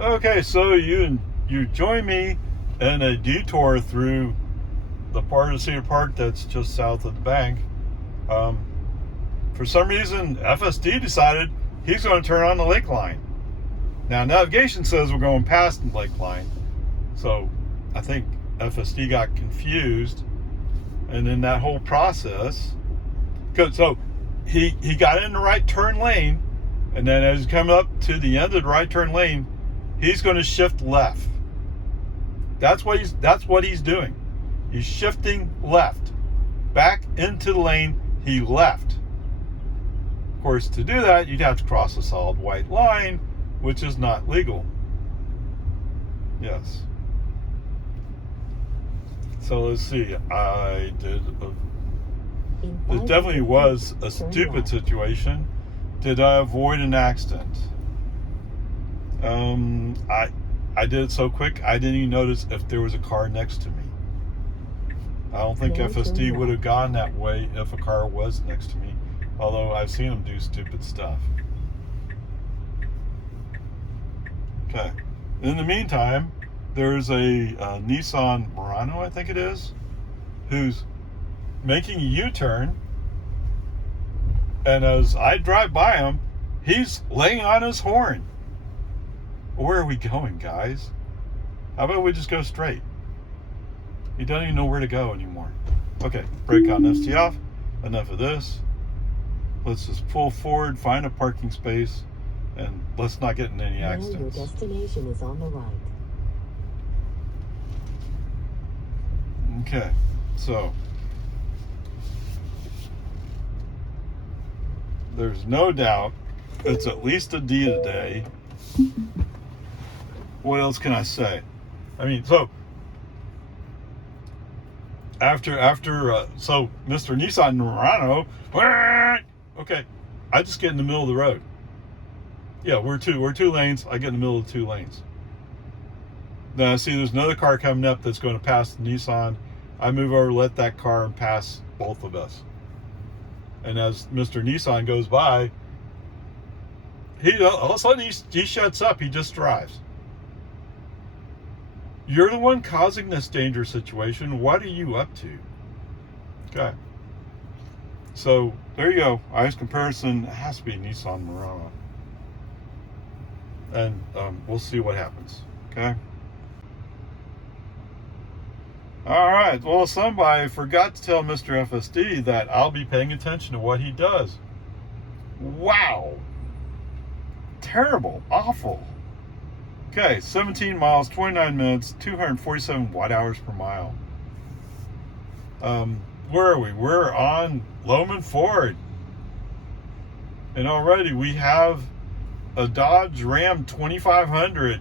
Okay, so you join me in a detour through the part of Cedar Park that's just south of the bank. For some reason, FSD decided he's going to turn on the lake line. Now, navigation says we're going past the lake line, so I think FSD got confused, and in that whole process, so he got in the right turn lane, and then as he's coming up to the end of the right turn lane, he's going to shift left. That's what he's doing. He's shifting left. Back into the lane he left. Of course, to do that, you'd have to cross a solid white line, which is not legal. Yes. So let's see. It definitely was a stupid situation. Did I avoid an accident? I did it so quick, I didn't even notice if there was a car next to me. I don't think FSD would have gone that way if a car was next to me, although I've seen them do stupid stuff. Okay. In the meantime, there's a Nissan Murano, I think it is, who's making a U-turn, and as I drive by him, he's laying on his horn. Where are we going, guys? How about we just go straight? He doesn't even know where to go anymore. Okay, brake on, ST off. Enough of this. Let's just pull forward, find a parking space, and let's not get in any accidents. Your destination is on the right. Okay, so there's no doubt it's at least a D today. What else can I say? I mean, so after so Mr. Nissan Murano, okay, I just get in the middle of the road. Yeah, we're two lanes. I get in the middle of the two lanes. Now I see there's another car coming up that's going to pass the Nissan. I move over, let that car and pass both of us. And as Mr. Nissan goes by, all of a sudden he shuts up. He just drives. You're the one causing this dangerous situation. What are you up to? Okay. So there you go. Eyes comparison has to be Nissan Murano. And we'll see what happens. Okay. All right. Well, somebody forgot to tell Mr. FSD that I'll be paying attention to what he does. Wow. Terrible. Awful. Okay, 17 miles, 29 minutes, 247 watt-hours per mile. Where are we? We're on Loman Ford. And already we have a Dodge Ram 2500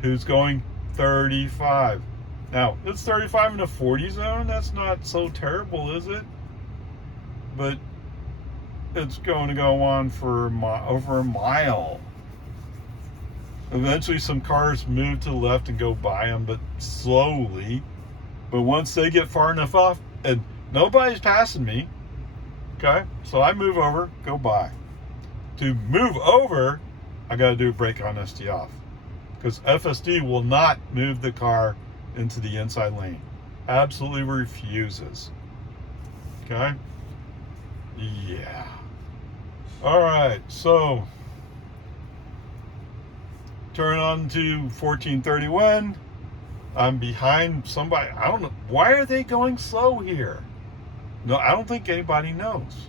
who's going 35. Now, it's 35 in the 40 zone. That's not so terrible, is it? But it's going to go on for over a mile. Eventually some cars move to the left and go by them, but slowly. But once they get far enough off, and nobody's passing me, okay? So I move over, go by. To move over, I got to do a brake on ST off. Because FSD will not move the car into the inside lane. Absolutely refuses. Okay? Yeah. All right, so turn on to 1431. I'm behind somebody. I don't know. Why are they going slow here? No, I don't think anybody knows.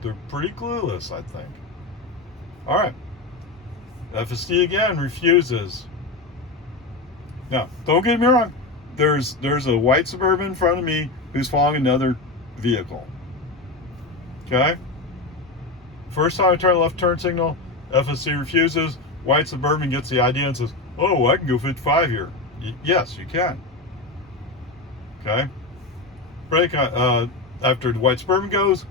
They're pretty clueless, I think. All right. FSD again refuses. Now, don't get me wrong. There's a white Suburban in front of me who's following another vehicle. Okay? First time I turn left turn signal, FSD refuses. White Suburban gets the idea and says, oh, I can go 55 here. Yes, you can. Okay? Brake after the white Suburban goes,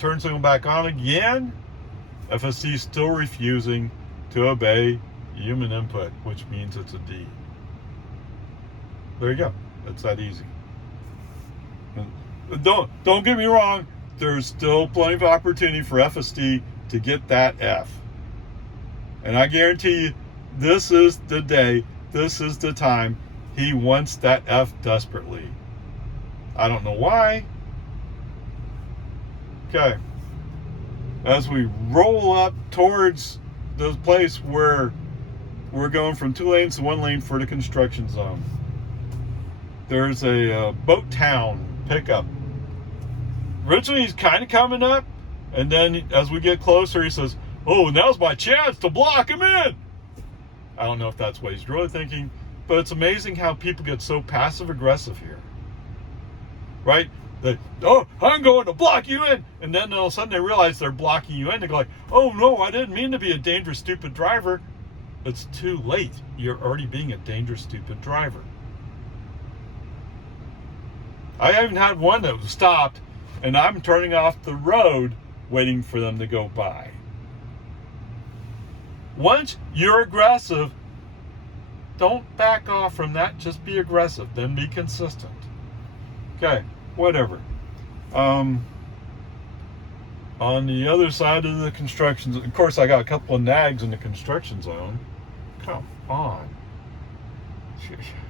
turn signal back on again. FSD still refusing to obey human input, which means it's a D. There you go. It's that easy. And don't get me wrong. There's still plenty of opportunity for FSD to get that F. And I guarantee you, This is the day. This is the time. He wants that F desperately. I don't know why. Okay. As we roll up towards the place where we're going from 2 lanes to 1 lane for the construction zone, there's a boat town pickup. Originally, he's kind of coming up, and then as we get closer, he says, "Oh, now's my chance to block him in." I don't know if that's what he's really thinking, but it's amazing how people get so passive-aggressive here. Right? Oh, I'm going to block you in. And then all of a sudden they realize they're blocking you in. They go like, "Oh, no, I didn't mean to be a dangerous, stupid driver." It's too late. You're already being a dangerous, stupid driver. I even had one that was stopped, and I'm turning off the road waiting for them to go by. Once you're aggressive, don't back off from that. Just be aggressive. Then be consistent. Okay, whatever. On the other side of the construction zone, of course, I got a couple of nags in the construction zone. Come on.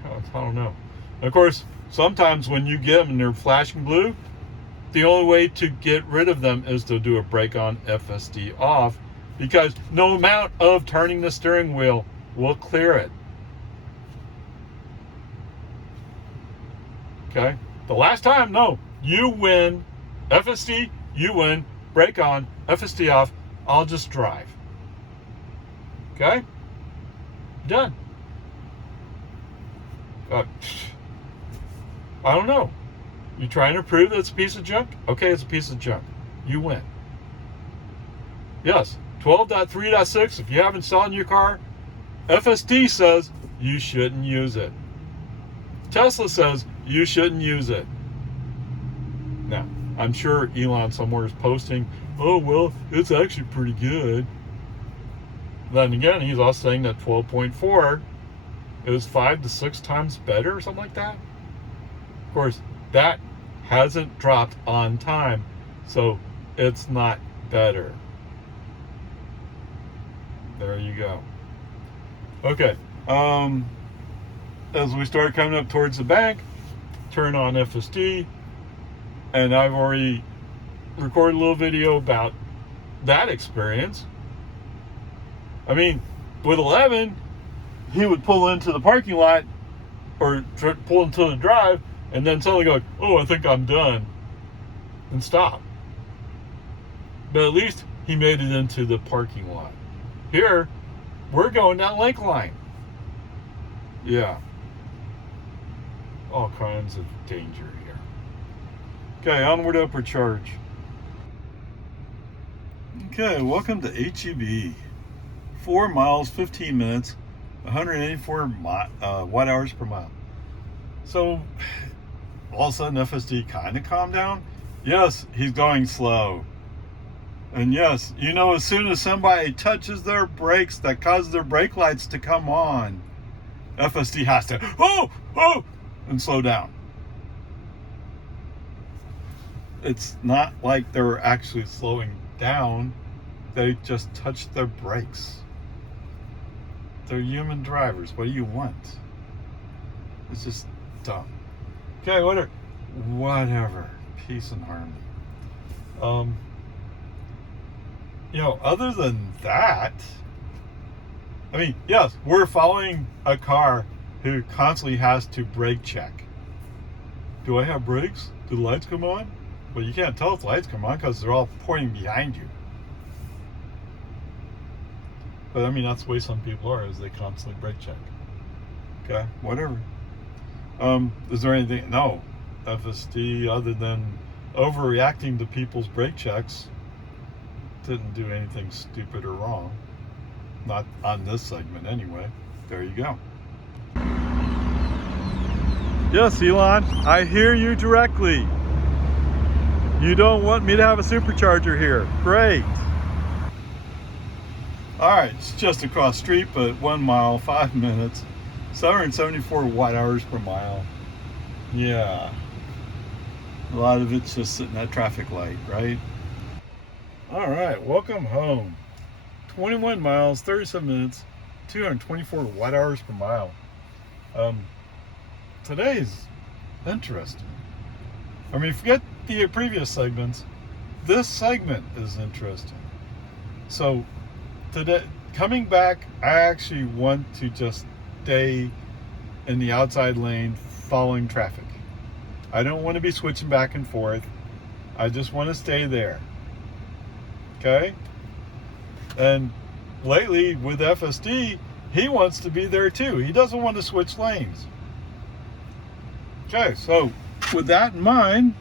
I don't know. And of course, sometimes when you get them and they're flashing blue, the only way to get rid of them is to do a brake on FSD off, because no amount of turning the steering wheel will clear it. Okay? The last time, no. You win. FSD, you win. Brake on, FSD off. I'll just drive. Okay? Done. I don't know. You trying to prove that it's a piece of junk? Okay, it's a piece of junk. You win. Yes, 12.3.6, if you haven't installed in your car, FSD says you shouldn't use it. Tesla says you shouldn't use it. Now, I'm sure Elon somewhere is posting, "Oh, well, it's actually pretty good." Then again, he's also saying that 12.4 is 5 to 6 times better or something like that. Of course, that hasn't dropped on time, so it's not better. There you go. Okay. As we start coming up towards the bank, turn on FSD, and I've already recorded a little video about that experience. I mean, with 11, he would pull into the parking lot or pull into the drive and then suddenly go, "Oh, I think I'm done," and stop. But at least he made it into the parking lot. Here, we're going down Lake Line. Yeah. All kinds of danger here. Okay, onward, upward charge. Okay, welcome to HEB. 4 miles, 15 minutes, 184 watt hours per mile. So, all of a sudden FSD kind of calmed down. Yes, he's going slow. And yes, you know, as soon as somebody touches their brakes, that causes their brake lights to come on, FSD has to, oh, and slow down. It's not like they're actually slowing down. They just touched their brakes. They're human drivers. What do you want? It's just dumb. Okay, whatever. Peace and harmony. You know, other than that, I mean, yes, we're following a car who constantly has to brake check. Do I have brakes? Do the lights come on? Well, you can't tell if the lights come on because they're all pointing behind you. But I mean, that's the way some people are, is they constantly brake check. Okay, whatever. Is there anything? No. FSD, other than overreacting to people's brake checks, didn't do anything stupid or wrong. Not on this segment anyway. There you go. Yes, Elon, I hear you directly. You don't want me to have a supercharger here. Great. All right, it's just across the street, but 1 mile, 5 minutes, 774 watt hours per mile. Yeah. A lot of it's just sitting at traffic light, right? All right, welcome home. 21 miles, 37 minutes, 224 watt hours per mile. Today's interesting. I mean, forget the previous segments. This segment is interesting. So today, coming back, I actually want to just stay in the outside lane following traffic. I don't want to be switching back and forth. I just want to stay there. Okay? And lately with FSD, he wants to be there too. He doesn't want to switch lanes. Okay, so with that in mind,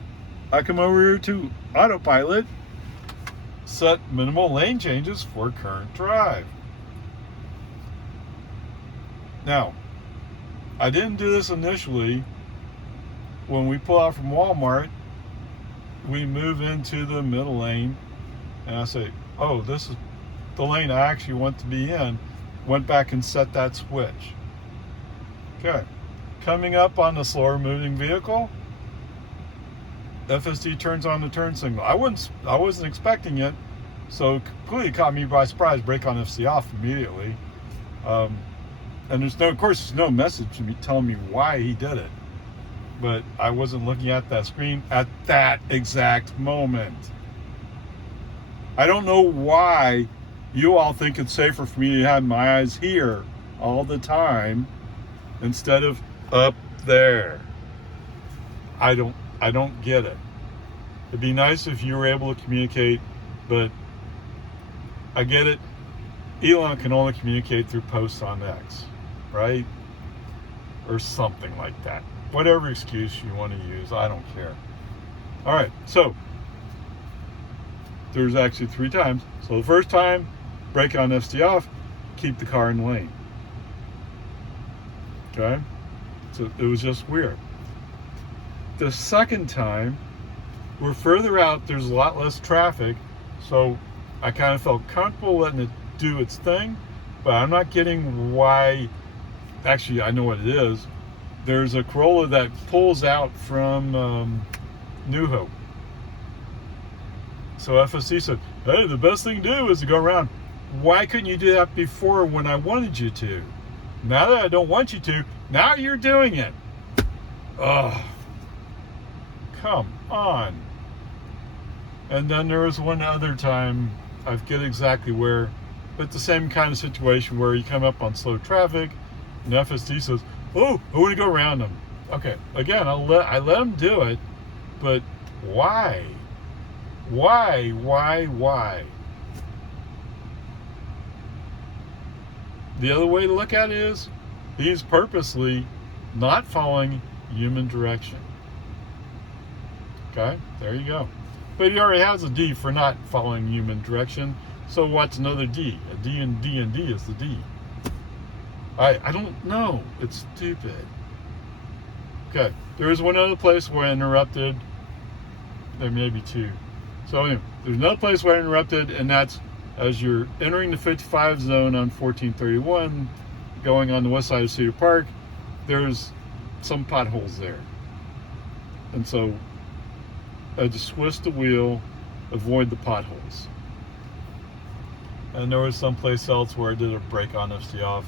I come over here to autopilot, set minimal lane changes for current drive. Now, I didn't do this initially. When we pull out from Walmart, we move into the middle lane, and I say, oh, this is the lane I actually want to be in. Went back and set that switch. Okay. Coming up on the slower moving vehicle, FSD turns on the turn signal. I wasn't expecting it, so it completely caught me by surprise. Brake on FC off immediately. And there's no message to me telling me why he did it. But I wasn't looking at that screen at that exact moment. I don't know why you all think it's safer for me to have my eyes here all the time instead of up there. I don't get it. It'd be nice if you were able to communicate, but I get it. Elon can only communicate through posts on X, right? Or something like that. Whatever excuse you want to use, I don't care. All right, so there's actually 3 times. So the first time, brake on FSD off, keep the car in the lane. Okay? So it was just weird. The second time, we're further out, there's a lot less traffic, so I kind of felt comfortable letting it do its thing, but I'm not getting why. Actually, I know what it is. There's a Corolla that pulls out from New Hope. So FSD said, hey, the best thing to do is to go around. Why couldn't you do that before when I wanted you to? Now that I don't want you to, now you're doing it. Ugh. Come on. And then there was one other time, I forget exactly where, but the same kind of situation where you come up on slow traffic, and FSD says, oh, I want to go around them. Okay, again, I let him do it, but why? Why? The other way to look at it is, he's purposely not following human direction. Okay, there you go. But he already has a D for not following human direction, so what's another D? A D and D and D is the D. I don't know. It's stupid. Okay, there is one other place where I interrupted. There may be 2. So anyway, there's another place where I interrupted, and that's as you're entering the 55 zone on 1431, going on the west side of Cedar Park, there's some potholes there. And so I just switched the wheel, avoid the potholes. And there was someplace else where I did a brake on FC off.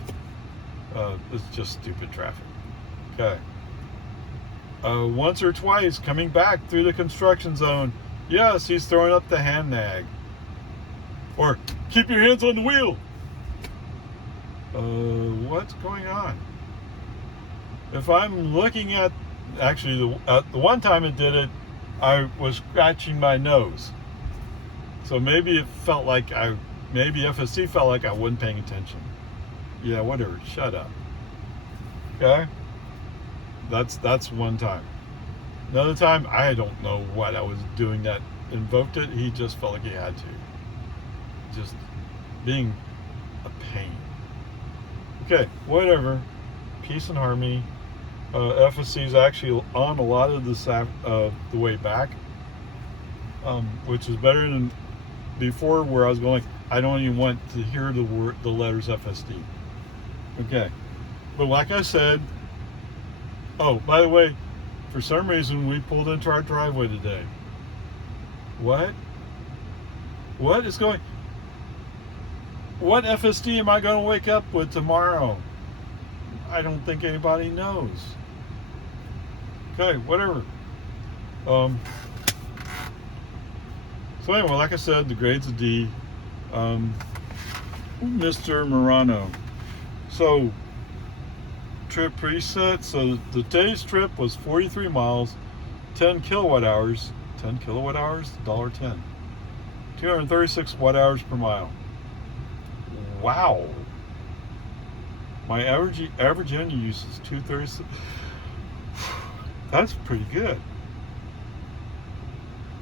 It's just stupid traffic. Okay. Once or twice coming back through the construction zone, yes, he's throwing up the hand nag. Or, keep your hands on the wheel. What's going on? If I'm looking at, actually the one time it did it, I was scratching my nose. So maybe it felt like maybe FSD felt like I wasn't paying attention. Yeah, whatever, shut up. Okay? That's one time. Another time, I don't know what I was doing that invoked it. He just felt like he had to. Just being a pain. Okay, whatever. Peace and harmony. FSC is actually on a lot of the way back, which is better than before, where I was going, I don't even want to hear the letters FSD. Okay, but like I said, oh, by the way, for some reason we pulled into our driveway today. What is going? What FSD am I going to wake up with tomorrow? I don't think anybody knows. Okay, whatever. So anyway, like I said, the grade's a D. Mr. Morano. So, trip preset. So the day's trip was 43 miles, 10 kilowatt hours. 10 kilowatt hours, $1.10. 236 watt hours per mile. Wow. My average energy use is 236. That's pretty good.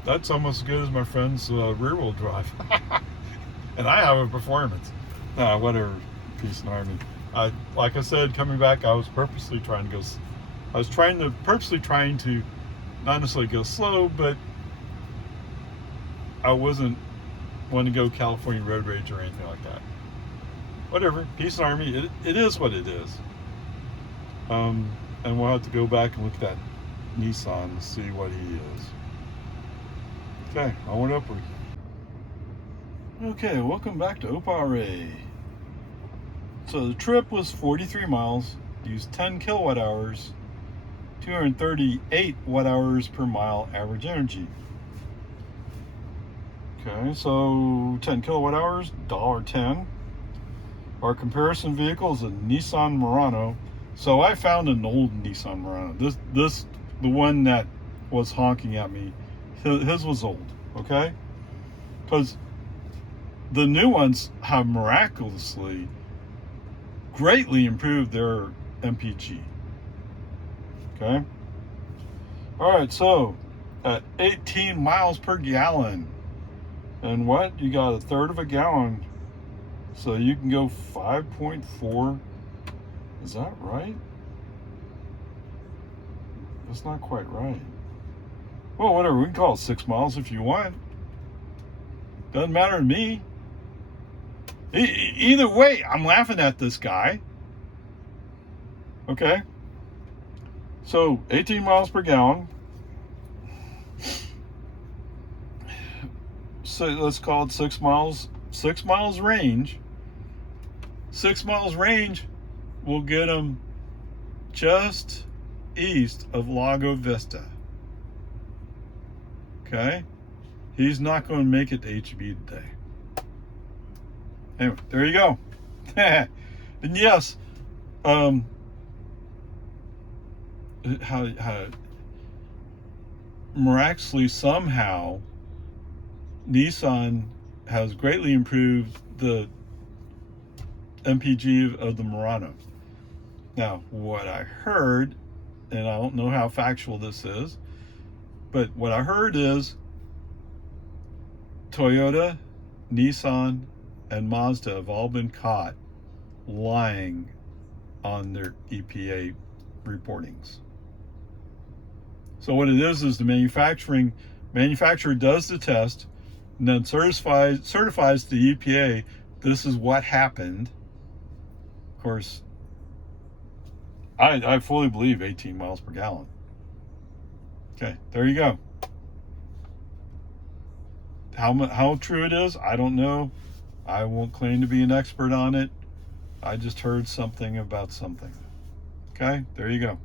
That's almost as good as my friend's rear-wheel drive. And I have a performance. Nah, whatever. Peace and harmony. Like I said, coming back, I was purposely trying to not necessarily go slow, but I wasn't wanting to go California road rage or anything like that. Whatever. Peace and harmony. It is what it is. And we'll have to go back and look at that Nissan and see what he is. Okay, onward upward. Okay, welcome back to Oparay. So the trip was 43 miles, used 10 kilowatt hours, 238 watt hours per mile average energy. Okay, so 10 kilowatt hours, $1.10. Our comparison vehicle is a Nissan Murano. So I found an old Nissan Murano. This the one that was honking at me. His was old, okay? Because the new ones have miraculously greatly improved their MPG. Okay? Alright, so at 18 miles per gallon. And what? You got a third of a gallon. So you can go 5.4. Is that right? That's not quite right. Well, whatever. We can call it 6 miles if you want. Doesn't matter to me. Either way, I'm laughing at this guy. Okay. So 18 miles per gallon. So let's call it 6 miles. 6 miles range. 6 miles range will get him just east of Lago Vista. Okay? He's not going to make it to HB today. Anyway, there you go. And yes, how miraculously somehow Nissan has greatly improved the MPG of the Murano. Now, what I heard, and I don't know how factual this is, but what I heard is Toyota, Nissan, and Mazda have all been caught lying on their EPA reportings. So what it is the manufacturer does the test and then certifies to the EPA this is what happened. Of course, I fully believe 18 miles per gallon. Okay, there you go. How true it is, I don't know. I won't claim to be an expert on it. I just heard something about something. Okay, there you go.